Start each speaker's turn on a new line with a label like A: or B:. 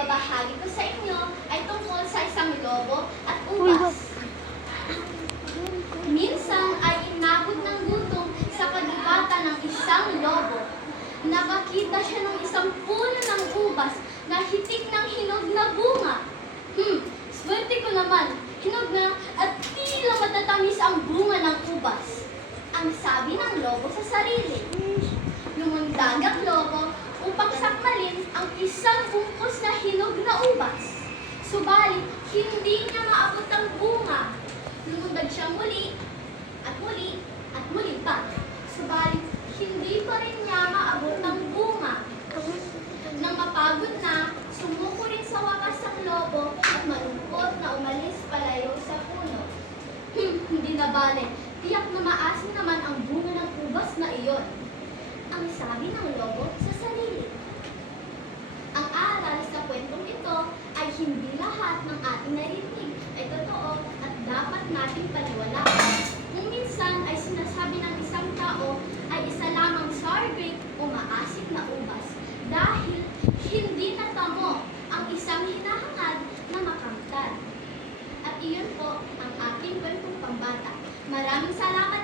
A: ibabahagi ko sa inyo ay tungkol sa isang lobo at ubas. Minsan ay inabot ng gutom sa kagubatan ng isang lobo. Nakakita siya ng isang puno ng ubas na hitik ng hinog na bunga. Hmm, swerte ko naman. Hinog na at tila matatamis ang bunga ng ubas. Ang sabi ng lobo sa sarili. Lumundag ang lobo bungkos na hinog na ubas. Subalit, hindi niya maabot ang bunga. Lumundag siya muli, at muli, at muli pa. Subalit, hindi pa rin niya maabot ang bunga. Nang mapagod na, sumuko rin sa wakas ang lobo at malungkot na umalis palayo sa puno. Hmm, hindi na bale. Tiyak na maasin naman ang bunga ng ubas na iyon. Ang sabi ng lobo sa sarili. Ang aral sa kwentong ito ay hindi lahat ng ating narinig ay totoo at dapat nating paniwalaan. Kung minsan ay sinasabi ng isang tao ay isa lamang sour o maasim na ubas dahil hindi natamo ang isang hinahangad na makamtan. At iyon po ang aking kwentong pambata. Maraming salamat